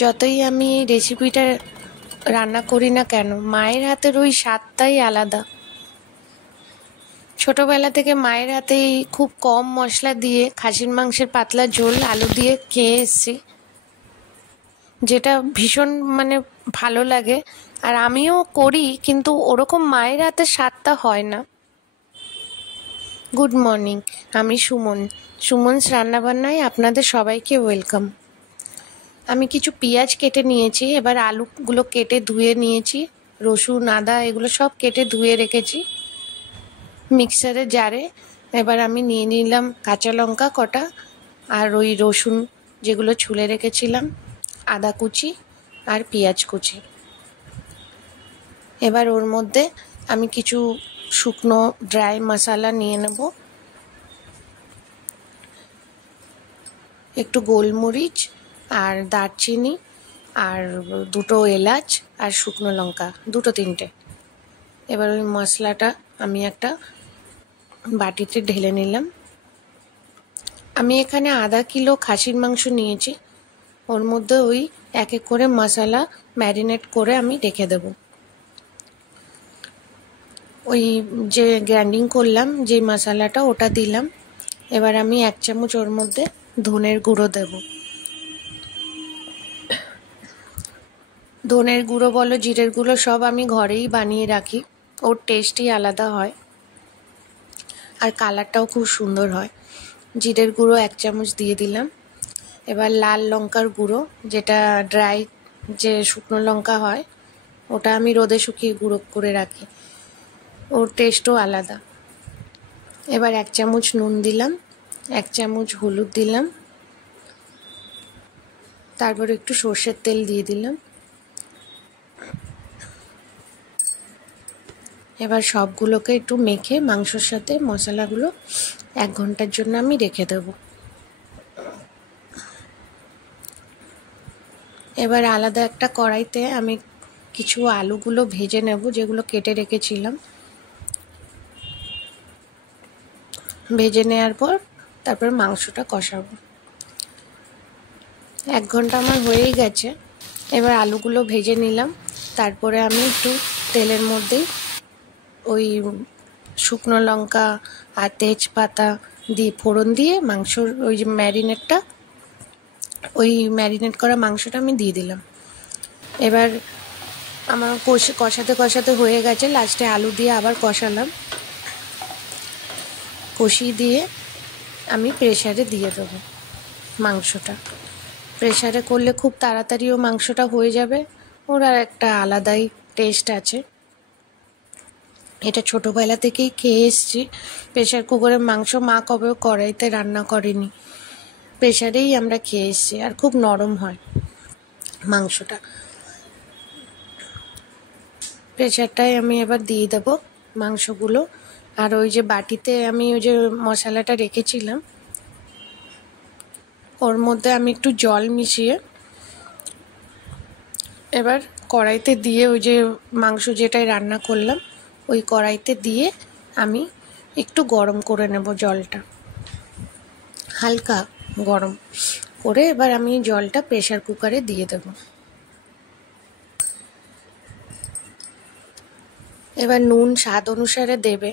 যতই আমি এই রেসিপিটা রান্না করি না কেন, মায়ের হাতের ওই স্বাদটাই আলাদা। ছোটবেলা থেকে মায়ের হাতেই খুব কম মশলা দিয়ে খাসির মাংসের পাতলা ঝোল আলু দিয়ে খেয়ে এসেছি, যেটা ভীষণ ভালো লাগে। আর আমিও করি, কিন্তু ওরকম মায়ের হাতের স্বাদটা হয় না। গুড মর্নিং, আমি সুমনস রান্নাবান্নায় আপনাদের সবাইকে ওয়েলকাম। আমি কিছু পেঁয়াজ কেটে নিয়েছি, এবার আলুগুলো কেটে ধুয়ে নিয়েছি, রসুন আদা এগুলো সব কেটে ধুয়ে রেখেছি মিক্সারের জারে। এবার আমি নিয়ে নিলাম কাঁচা লঙ্কা কটা, আর ওই রসুন যেগুলো ছুলে রেখেছিলাম, আদা কুচি আর পেঁয়াজ কুচি। এবার ওর মধ্যে আমি কিছু শুকনো ড্রাই মশলা নিয়ে নেব, একটু গোলমরিচ আর দারচিনি আর দুটো এলাচ আর শুকনো লঙ্কা দুটো তিনটে। এবার ওই মশলাটা আমি একটা বাটিতে ঢেলে নিলাম। আমি এখানে আধা কিলো খাসির মাংস নিয়েছি, ওর মধ্যে ওই এক এক করে মশলা ম্যারিনেট করে আমি রেখে দেব। ওই যে গ্রাইন্ডিং করলাম যে মশলাটা, ওটা দিলাম। এবার আমি 1 চামচ ওর মধ্যে ধনের গুঁড়ো দেব। ধনের গুঁড়ো বলো জিরের গুঁড়ো সব আমি ঘরেই বানিয়ে রাখি, ওর টেস্টই আলাদা হয় আর কালারটাও খুব সুন্দর হয়। জিরের গুঁড়ো 1 চামচ দিয়ে দিলাম। এবার লাল লঙ্কার গুঁড়ো, যেটা ড্রাই যে শুকনো লঙ্কা হয়, ওটা আমি রোদে শুকিয়ে গুঁড়ো করে রাখি, ওর টেস্টও আলাদা। এবার 1 চামচ নুন দিলাম, 1 চামচ হলুদ দিলাম, তারপর একটু সর্ষের তেল দিয়ে দিলাম। এবার সবগুলোকে একটু মেখে মাংসর সাথে মশলাগুলো 1 ঘন্টার জন্য আমি রেখে দেব। এবার আলাদা একটা কড়াইতে আমি কিছু আলুগুলো ভেজে নেব, যেগুলো কেটে রেখেছিলাম। ভেজে নেওয়ার পর তারপর মাংসটা কষাবো। 1 ঘন্টা আমার হয়েই গেছে। এবার আলুগুলো ভেজে নিলাম, তারপরে আমি একটু তেলের মধ্যেই ওই শুকনো লঙ্কা আর তেজপাতা দিয়ে ফোড়ন দিয়ে মাংসর ওই যে ম্যারিনেট করা মাংসটা আমি দিয়ে দিলাম। এবার আমার কষাতে কষাতে হয়ে গেছে, লাস্টে আলু দিয়ে আবার কষালাম। কষিয়ে দিয়ে আমি প্রেসারে দিয়ে দেবো মাংসটা। প্রেসারে করলে খুব তাড়াতাড়িও মাংসটা হয়ে যাবে, ওর আর একটা আলাদাই টেস্ট আছে। এটা ছোটোবেলা থেকেই খেয়ে এসেছি। প্রেসার কুকারে মাংস মা কবেও কড়াইতে রান্না করেনি, প্রেসারেই আমরা খেয়ে এসেছি, আর খুব নরম হয় মাংসটা। প্রেসারটায় আমি এবার দিয়ে দেবো মাংসগুলো, আর ওই যে বাটিতে আমি ওই যে মশলাটা রেখেছিলাম, ওর মধ্যে আমি একটু জল মিশিয়ে এবার কড়াইতে দিয়ে ওই যে মাংস যেটাই রান্না করলাম ওই কড়াইতে দিয়ে আমি একটু গরম করে নেব জলটা, হালকা গরম করে। এবার আমি জলটা প্রেসার কুকারে দিয়ে দেব। এবার নুন স্বাদ অনুসারে দেবে,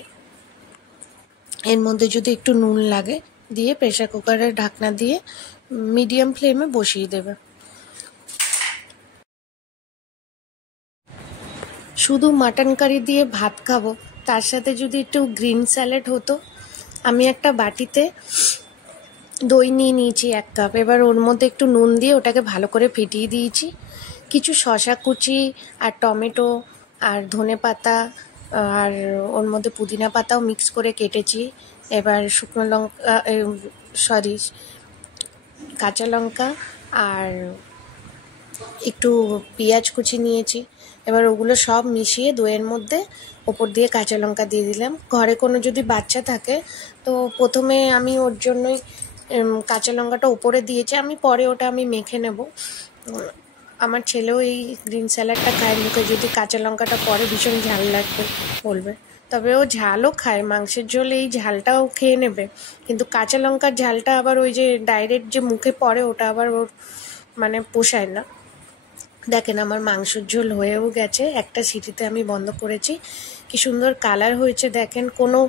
এর মধ্যে যদি একটু নুন লাগে দিয়ে প্রেসার কুকারের ঢাকনা দিয়ে মিডিয়াম ফ্লেমে বসিয়ে দেবে। শুধু মাটন কারি দিয়ে ভাত খাবো, তার সাথে যদি একটু গ্রিন স্যালাড হতো। আমি একটা বাটিতে দই নিয়ে নিয়েছি 1 কাপ, এবার ওর মধ্যে একটু নুন দিয়ে ওটাকে ভালো করে ফেটিয়ে দিয়েছি। কিছু শসা কুচি আর টমেটো আর ধনেপাতা আর ওর মধ্যে পুদিনা পাতাও মিক্স করে কেটেছি। এবার শুকনো লঙ্কা কাঁচা লঙ্কা আর একটু পেঁয়াজ কুচি নিয়েছি। এবার ওগুলো সব মিশিয়ে দইয়ের মধ্যে ওপর দিয়ে কাঁচা লঙ্কা দিয়ে দিলাম। ঘরে কোনো যদি বাচ্চা থাকে তো প্রথমে আমি ওর জন্যই কাঁচা লঙ্কাটা ওপরে দিয়েছি, আমি পরে ওটা আমি মেখে নেব। আমার ছেলেও এই গ্রিন স্যালাডটা খায়, মুখে যদি কাঁচা লঙ্কাটা পরে ভীষণ ঝাল লাগবে বলবে। তবে ও ঝালও খায়, মাংসের ঝোল এই ঝালটাও খেয়ে নেবে, কিন্তু কাঁচা লঙ্কার ঝালটা আবার ওই যে ডাইরেক্ট যে মুখে পড়ে ওটা আবার ওর পোষায় না। দেখেন আমার মাংসের ঝোল হয়েও গেছে, একটা সিটিতে আমি বন্ধ করেছি। কি সুন্দর কালার হয়েছে দেখেন, কোনো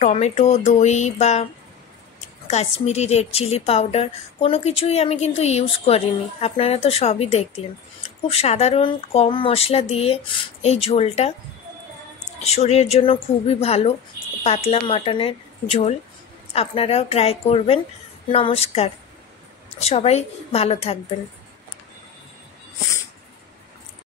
টমেটো, দই বা কাশ্মীরি রেড চিলি পাউডার কোনো কিছুই আমি কিন্তু ইউজ করিনি। আপনারা তো সবই দেখলেন। খুব সাধারণ কম মশলা দিয়ে এই ঝোলটা শরীরের জন্য খুবই ভালো, পাতলা মাটনের ঝোল। আপনারাও ট্রাই করবেন। নমস্কার, সবাই ভালো থাকবেন।